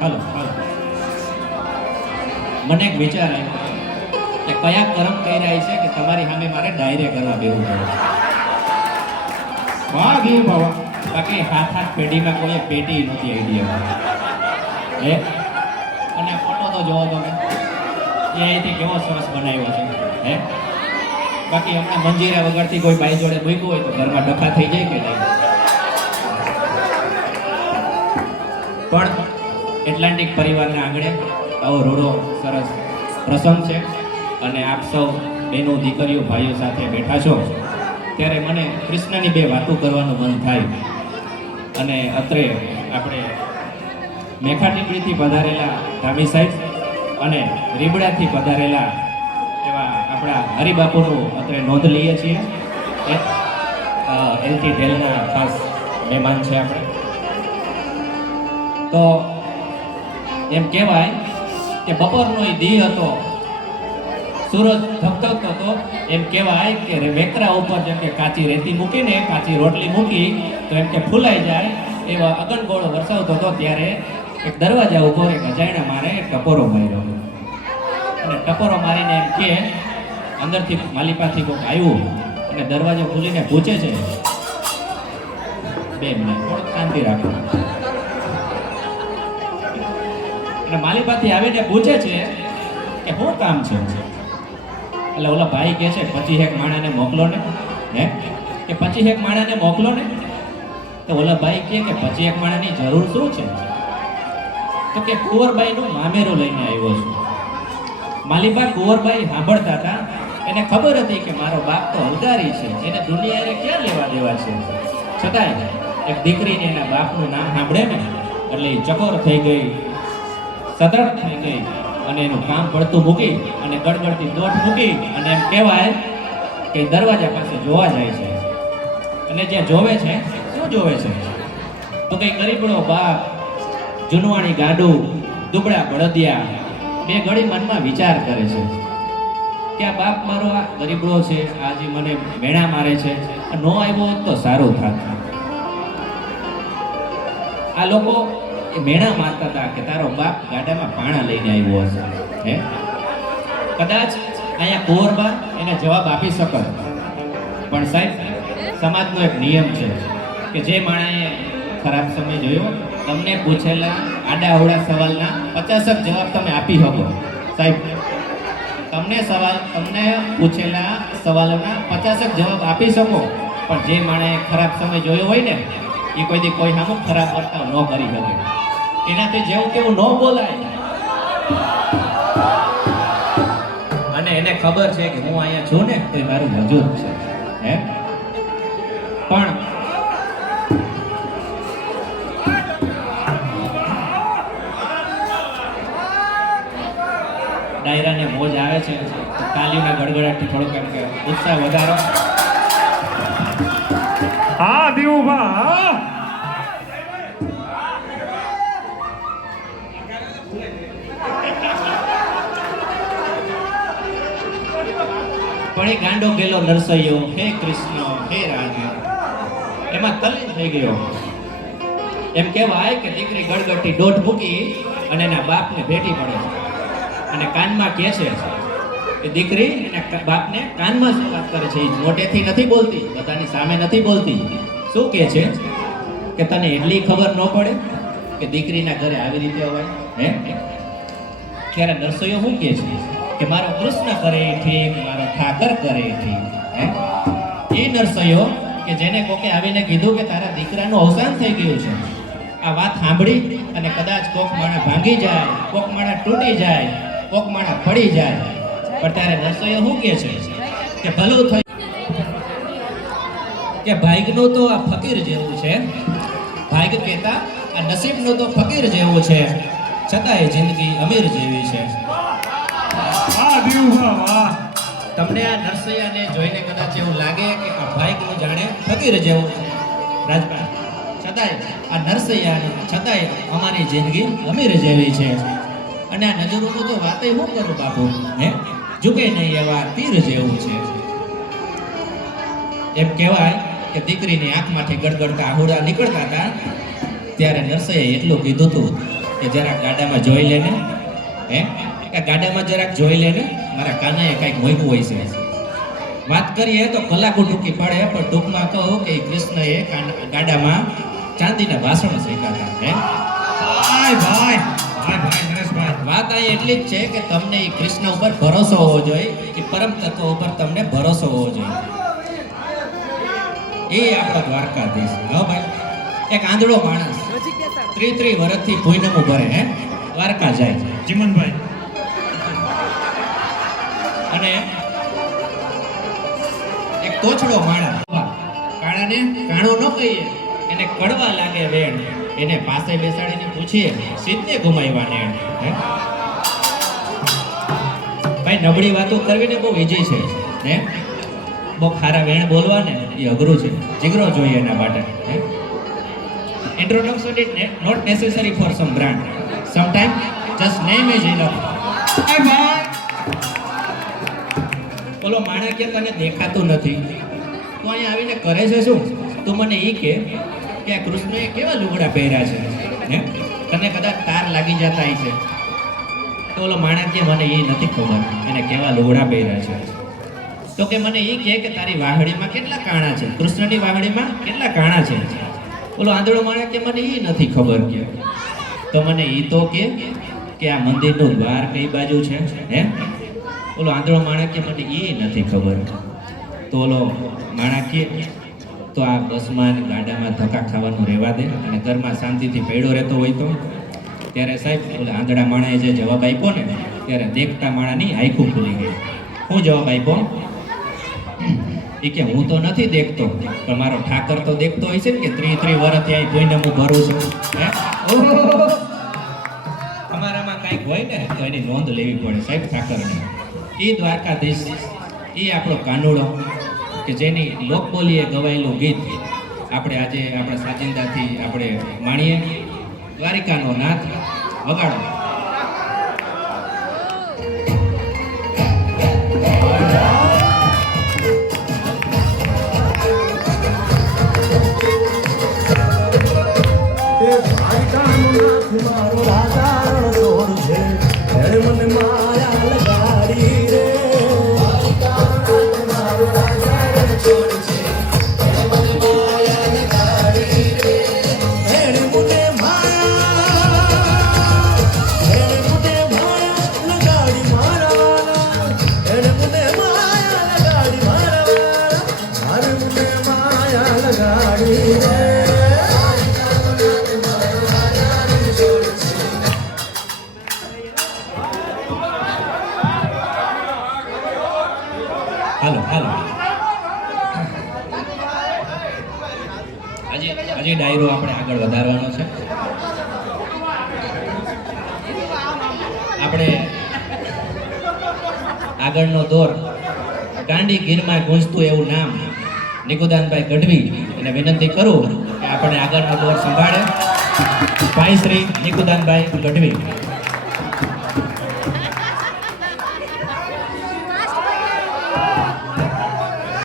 હાલો હાલો. મને એક વિચાર આવ્યો કે કયા કર્મ કહી રહ્યા છે કે તમારી સામે મારે ડાયરે કરવા બેવું પડે. વાહ ગયું બાબા. બાકી હાથ પેઢીમાં કોઈ પેટી નથી આઈડિયા હે. અને ફોટો તો જોવો તમે, એ અહીંથી કેવો સરસ બનાવ્યો છે હે. બાકી હમણાં મંજીરા વગરથી કોઈ બાઈ જોડે મૂક્યું હોય તો ઘરમાં ડખા થઈ જાય કે નહીં. પણ એટલાન્ટિક પરિવારના આંગણે આવો રૂડો સરસ પ્રસંગ છે અને આપ સૌ બહેનો દીકરીઓ ભાઈઓ સાથે બેઠા છો ત્યારે મને કૃષ્ણની બે વાતો કરવાનું મન થાય. અને અત્રે આપણે મેખાટીકડીથી પધારેલા ધામી સાહેબ અને રીબડાથી પધારેલા એવા આપણા હરિબાપુનું અત્રે નોંધ લઈએ છીએ. એલટી ઢેલના ખાસ મહેમાન છે આપણે. તો એમ કહેવાય કે બપોરનો એ દી હતો, સૂરજ ધબધબતો હતો. એમ કહેવાય કે વેકરા ઉપર જેમ કે કાચી રેતી મૂકીને કાચી રોટલી મૂકી તો એમ કે ફૂલાઈ જાય એવા અગનગોળો વરસાવતો હતો. ત્યારે એક દરવાજા ઉપર એક અજાણ્યા મારે એક ટપોરો માર્યો અને ટપોરો મારીને એમ કે અંદરથી માલિપાથી કોઈક આવ્યું અને દરવાજો ખોલીને પૂછે છે, બે મિનિટ થોડુંક શાંતિ રાખો. અને માલિપાથી આવીને પૂછે છે કે શું કામ છે. એટલે ઓલા ભાઈ કહે છે 25 માણાને મોકલો ને. હે કે 25 માણાને મોકલો ને. તો ઓલા ભાઈ કહે કે 25 માણાની જરૂર શું છે. તો કે કુંવરબાઈનું મામેરું લઈને આવ્યો છું. માલિબા કુંવરબાઈ સાંભળતા હતા, એને ખબર હતી કે મારો બાપ તો હલકારી છે, એને દુનિયાને ક્યાં લેવા દેવા છે. છતાંય એક દીકરીને એના બાપનું નામ સાંભળે ને એટલે એ ચકોર થઈ ગઈ, સતર્ક થઈ ગઈ અને એનું કામ પડતું મૂકી અને ગડગડતી દોટ મૂકી અને એમ કહેવાય કે દરવાજા પાસે જોવા જાય છે. અને જ્યાં જોવે છે શું જોવે છે તો કંઈ ગરીબડો બાપ, જૂનવાણી ગાડું, દુબળા બળદિયા. બે ઘડી મનમાં વિચાર કરે છે કે આ બાપ મારો આ ગરીબડો છે, આજે મને મેણા મારે છે, નો આવ્યો હોત તો સારું થાત. આ લોકો એ મેણા મારતા હતા કે તારો બાપ ગાડામાં પાણા લઈને આવ્યો હશે. હે કદાચ અહીંયા કુંવરબા એને જવાબ આપી શકત, પણ સાહેબ સમાજનો એક નિયમ છે કે જે માણાએ ખરાબ સમય જોયો તમને પૂછેલા આડા અવળા સવાલના 50 જવાબ તમે આપી શકો. સાહેબ તમને પૂછેલા સવાલોના 50 જવાબ આપી શકો, પણ જે માણસે ખરાબ સમય જોયો હોય ને એ કોઈ સામે ખરાબ વર્તાવ ન કરી શકે. એનાથી જેવું તેવું ન બોલાય. અને એને ખબર છે કે હું અહીંયા છું ને તો મારું મજૂર છે. હે પણ ડાયરાને મોજ આવે છે, તાલીના ગડગડાટથી થોડોક એમ કે ઉત્સાહ વધારો. હા દીવુભા, પણ એ ગાંડો ગેલો નરસૈયો હે કૃષ્ણ હે રાધે એમાં તલ્લીન થઈ ગયો. એમ કહેવાય કે દીકરી ગડગડતી દોઢ મૂકી અને એના બાપને ભેટી પડે છે અને કાનમાં કહે છે કે દીકરી એના બાપને કાનમાં શું વાત કરે છે. એ મોટેથી નથી બોલતી, બધાની સામે નથી બોલતી. શું કહે છે કે તને એટલી ખબર ન પડે કે દીકરીના ઘરે આવી રીતે હોય. હે ત્યારે નરસૈયો શું કહે છે કે મારો કૃષ્ણ કરે ઠીક, મારો ઠાકર કરે ઠીક. હે એ નરસૈયો કે જેને કોકે આવીને કીધું કે તારા દીકરાનું અવસાન થઈ ગયું છે, આ વાત સાંભળી અને કદાચ કોક માણા ભાંગી જાય, કોક માણા તૂટી જાય, કોક માણા પડી જાય, પણ ત્યારે નરસૈયો શું કહે છે કે ભલું થઈ કે ભાગ્યનું તો આ ફકીર જેવું છે. ભાગ્ય કહેતા આ નસીબનું તો ફકીર જેવું છે, છતાંય જિંદગી અમીર જેવી છે. હા દીવુભા, વાહ. તમને આ નરસૈયાને જોઈને કદાચ એવું લાગે કે આ ભાગ્યનું જાણે ફકીર જેવું છે રાજપા, છતાંય આ નરસૈયા છતાંય અમારી જિંદગી અમીર જેવી છે. અને આ નજરોનું તો વાતે શું કરું બાપુ. હે ઝૂકે નહીં એવા તીર જેવું છે. એમ કહેવાય કે દીકરીની આંખમાંથી ગડગડતા આહુડા નીકળતા હતા ત્યારે નરસૈયાએ એટલું કીધું હતું કે જરાક ગાડામાં જોઈ લે ને હે કે ગાડામાં જરાક જોઈ લે ને મારા કાનાએ કંઈક મૂક્યું હોય છે વાત કરીએ તો કલાકો ટૂંકી પડે પણ ટૂંકમાં કહું કે કૃષ્ણએ ગાડામાં ચાંદીના વાસણો શીખાતા હે ભાઈ ભાઈ ભાઈ ભાઈ નરેશભાઈ વાત અહીં એટલી જ છે કે તમને એ કૃષ્ણ ઉપર ભરોસો હોવો જોઈએ એ પરમ તત્વ ઉપર તમને ભરોસો હોવો જોઈએ એ આપણો દ્વારકાધીશ હો ભાઈ એક આંધળો માણસ 33 વર્ષથી પૂનમું ભરે હે દ્વારકા જાય ચિમનભાઈ અને એક તોછડો માણસ કાણાને કાણો ન કહીએ એને કડવા લાગે વેણ એને પાસે બેસાડીને પૂછીએ સીધને ઘુમાવ્યા ને હે ભાઈ નબળી વાતો કરવી ને બહુ ઈજી છે હે બહુ ખારા વેણ બોલવા ને એ અઘરું છે જીગરો જોઈએ એના માટે હે introduction is not necessary for some brand sometimes just name is enough એ ભાઈ બોલો માણા કે તને દેખાતું નથી તું અહીંયા આવીને કરે છે શું તું મને એ કે આ કૃષ્ણએ કેવા લુગડા પહેર્યા છે હે તને કદાચ તાર લાગી જતા છે તો ઓલો માણા કે મને એ નથી ખબર એને કેવા લુગડા પહેર્યા છે તો કે મને એ કે તારી વાહડીમાં કેટલા કાણા છે કૃષ્ણની વાહડીમાં કેટલા કાણા છે ઓલો આંધળો માણા કે મને એ નથી ખબર કે તો મને એ તો કે આ મંદિરનું દ્વાર કઈ બાજુ છે હે ઓલો આંધળો માણસ કે મને એ નથી ખબર તો ઓલો માણસ કે તો આ બસમાં અને ગાડામાં ધક્કા ખાવાનું રહેવા દે અને ઘરમાં શાંતિથી પડ્યો રહેતો હોય તો ત્યારે સાહેબ ઓલા આંધળા માણાએ જે જવાબ આપ્યો ને ત્યારે દેખતા માણાની આંખો ખુલી ગઈ હું જવાબ આપ્યો એ કે હું તો નથી દેખતો પણ મારો ઠાકર તો દેખતો હોય છે ને કે 33 વર્ષથી અહીં જોઈને હું ભરું છું હે અમારામાં કાંઈક હોય ને તો એની નોંધ લેવી પડે સાહેબ ઠાકરને એ દ્વારકાધીશ એ આપણો કાનુડો કે જેની લોકબોલીએ ગવાયેલું ગીત આપણે આજે આપણા સાજિંદાથી આપણે માણીએ દ્વારિકાનો નાથ વગાડો મારો રાજા સોર છે મને માયા લગાડી રે મારો રાજા સોર છે મને માયા લગાડી રે એને મને માયા લગાડી મારા એને મને માયા લગાડી મારા મારે મને માયા લગાડી રે હાલો હાલો હજી ડાયરો આપણે આગળ વધારવાનો છે આપણે આગળનો દોર ગાંડી ગીરમાં ગુંજતું એવું નામ નિકુદાનભાઈ ગઢવી એને વિનંતી કરું કે આપણે આગળનો દોર સંભાળે ભાઈ શ્રી નિકુદાનભાઈ ગઢવી